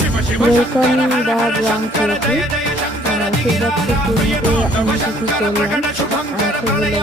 Welcome the brown কেকে শিবরাত্রির দিনকে আমি কী কী করলাম সেগুলো আপনাদের সাথে শেয়ার করলাম।